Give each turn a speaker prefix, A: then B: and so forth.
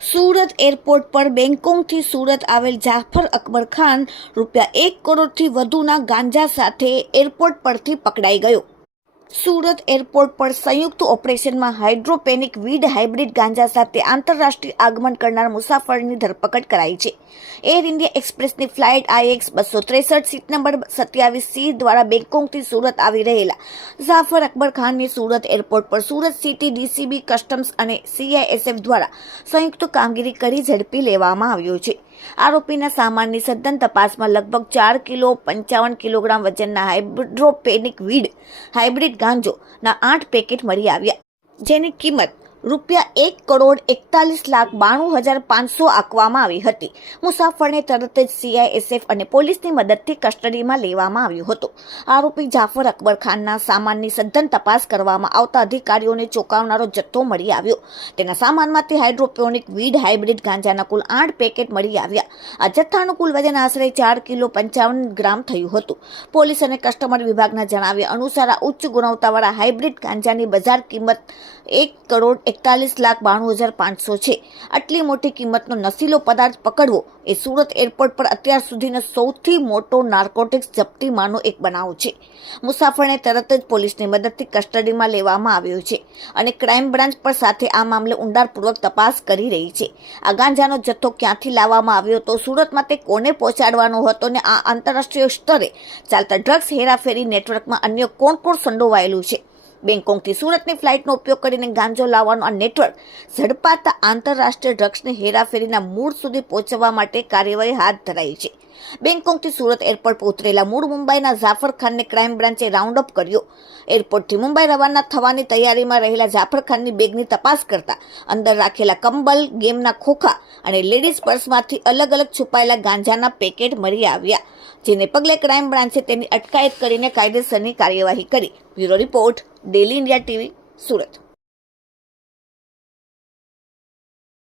A: Surat airport પર બેંગકોંગથી સુરત આવેલ જાફર અકબર ખાન રૂપિયા એક કરોડથી વધુના ગાંજા સાથે એરપોર્ટ પરથી પકડાઈ ગયો. સુરત એરપોર્ટ પર સંયુક્ત ઓપરેશનમાં હાઇડ્રોપેનિક વીડ હાઇબ્રિડ ગાંજા સાથે આંતરરાષ્ટ્રીય આગમન કરનાર મુસાફરની ધરપકડ કરાઈ છે. એર ઇન્ડિયા એક્સપ્રેસની ફ્લાઇટ આઈએક્સ બસો ત્રેસઠ સીટ નંબર સત્યાવીસ સી દ્વારા બેંગકોંગથી સુરત આવી રહેલા. ઝાફર અકબર ખાનની સુરત એરપોર્ટ પર સુરત સિટી ડીસીબી કસ્ટમ્સ અને સીઆઈએસએફ દ્વારા સંયુક્ત કામગીરી કરી ઝડપી લેવામાં આવ્યો છે. આરોપીના સામાનની સઘન તપાસમાં લગભગ ચાર કિલો પંચાવન કિલોગ્રામ વજનના હાઇડ્રોપેનિક વીડ, હાઇબ્રિડ ગાંજોના આઠ પેકેટ મળી આવ્યા, જેની કિંમત રૂપિયા એક કરોડ એકતાલીસ લાખ બાણું હજાર પાંચસો આંકવામાં આવી હતી. મુસાફરને તરત જ સીઆઈએસએફ અને પોલીસની મદદથી કસ્ટડીમાં લેવામાં આવ્યો હતો. આરોપી જાફર અકબર ખાનના સામાનની સઘન તપાસ કરવામાં આવતા અધિકારીઓને ચોંકાવનારો જથ્થો મળી આવ્યો. તેના સામાનમાંથી હાઇડ્રોપોનિક વીડ હાઇબ્રિડ ગાંજાના કુલ આઠ પેકેટ મળી આવ્યા. આ જથ્થાનું કુલ વજન આશરે ચાર કિલો પંચાવન ગ્રામ થયું હતું. પોલીસ અને કસ્ટમર વિભાગના જણાવ્યા અનુસાર આ ઉચ્ચ ગુણવત્તાવાળા હાઇબ્રિડ ગાંજાની બજાર કિંમત એક કરોડ એકતાલીસ લાખ બાણું હજાર પાંચસો છે. આટલી મોટી કિંમતનો નશીલો પદાર્થ પકડવો એ સુરત એરપોર્ટ પર અત્યાર સુધીનો સૌથી મોટો નાર્કોટિક્સ જપ્તીમાંનો એક બનાવ છે. મુસાફરને તરત જ પોલીસની મદદથી કસ્ટડીમાં લેવામાં આવ્યો છે અને ક્રાઇમ બ્રાન્ચ પણ સાથે આ મામલે ઊંડાણપૂર્વક તપાસ કરી રહી છે. આ ગાંજાનો જથ્થો ક્યાંથી લાવવામાં આવ્યો હતો સુરતમાં તે કોને પહોંચાડવાનો હતો ને આ આંતરરાષ્ટ્રીય સ્તરે ચાલતા ડ્રગ્સ હેરાફેરી નેટવર્કમાં અન્ય કોણ કોણ સંડોવાયેલું છે? બેંગકોંગથી સુરતની ફ્લાઇટનો ઉપયોગ કરીને ગાંજો લાવવાનું આ નેટવર્ક ઝડપાતા આંતરરાષ્ટ્રીય ડ્રગ્સની હેરાફેરીના મૂળ સુધી પહોંચવા માટે કાર્યવાહી હાથ ધરાઈ છે. બેંગકોંગથી સુરત એરપોર્ટ પર ઉતરેલા મૂળ મુંબઈના જાફર ખાનને ક્રાઇમ બ્રાન્ચે રાઉન્ડ અપ કર્યો. એરપોર્ટથી મુંબઈ રવાના થવાની તૈયારીમાં રહેલા જાફર ખાનની બેગની તપાસ કરતા અંદર રાખેલા કંબલ, ગેમના ખોખા અને લેડીઝ પર્સમાંથી અલગ અલગ છુપાયેલા ગાંજાના પેકેટ મળી આવ્યા, જેને પગલે ક્રાઇમ બ્રાન્ચે તેની અટકાયત કરીને કાયદેસરની કાર્યવાહી કરી. Bureau report, daily India TV, Surat.